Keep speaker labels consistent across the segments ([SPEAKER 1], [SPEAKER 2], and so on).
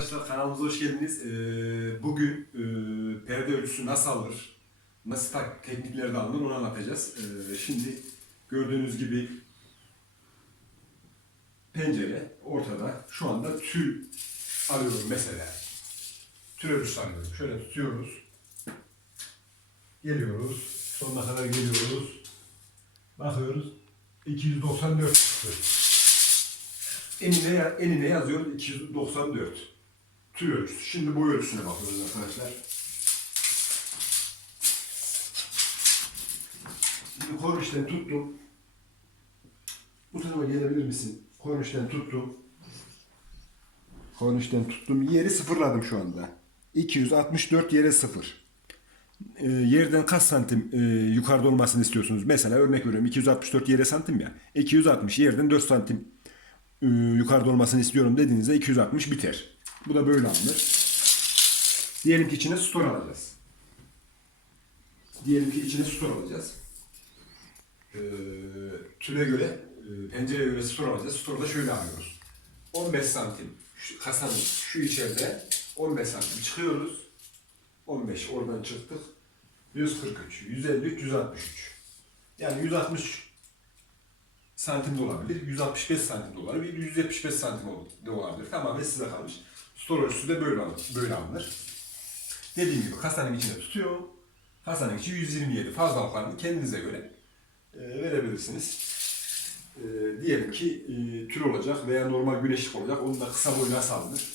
[SPEAKER 1] Arkadaşlar kanalımıza hoş geldiniz. Ee, bugün e, perde ölçüsü nasıl alınır, nasıl tak teknikleri de alınır onu anlatacağız. Ee, şimdi gördüğünüz gibi pencere ortada. Şu anda tül alıyorum mesela. Tül ölçüsü alıyorum. Şöyle tutuyoruz. Geliyoruz. Sonuna kadar geliyoruz. Bakıyoruz. 294 çıktı. Enine, enine yazıyoruz 294. Tül ölçüsü. Şimdi boy ölçüsüne bakıyoruz arkadaşlar. Şimdi kornişten tuttum. Bu tarafa gelebilir misin? Kornişten tuttum. Kornişten tuttum. Yeri sıfırladım şu anda. 264 yere sıfır. Ee, yerden kaç santim e, yukarıda olmasını istiyorsunuz? Mesela örnek veriyorum 264 yere santim ya. 260 yerden 4 santim e, yukarıda olmasını istiyorum dediğinizde 260 biter. Bu da böyle alınır. Diyelim ki içine store alacağız. Diyelim ki içine store alacağız. Ee, tüle göre, e, pencereye göre store alacağız. Store'da şöyle alıyoruz. 15 santim şu kasanın şu içeride 15 santim çıkıyoruz. 15 oradan çıktık. 143, 153, 163. Yani 160 santim de olabilir, 165 santim de olabilir, 175 santim de olabilir. Tamamen size kalmış. Store ölçüsü de böyle, alır- böyle alınır. Dediğim gibi kasanın içine tutuyor. Kasanın içi 127 fazlalıklarını kendinize göre e, verebilirsiniz. E, diyelim ki e, tül olacak veya normal güneşlik olacak. Onu da kısa boyuna salınır.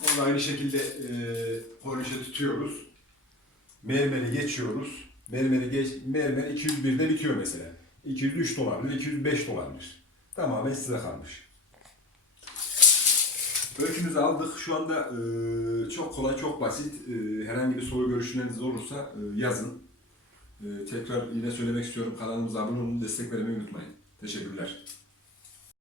[SPEAKER 1] Onu da aynı şekilde e, tutuyoruz. Mermeri geçiyoruz. Mermeri geç, mermer 201'de bitiyor mesela. 203 dolardır, 205 dolardır. Tamamen size kalmış. Ölçümüzü aldık. Şu anda e, çok kolay, çok basit. E, herhangi bir soru görüşleriniz olursa e, yazın. E, tekrar yine söylemek istiyorum. Kanalımıza abone olun, destek vermeyi unutmayın. Teşekkürler.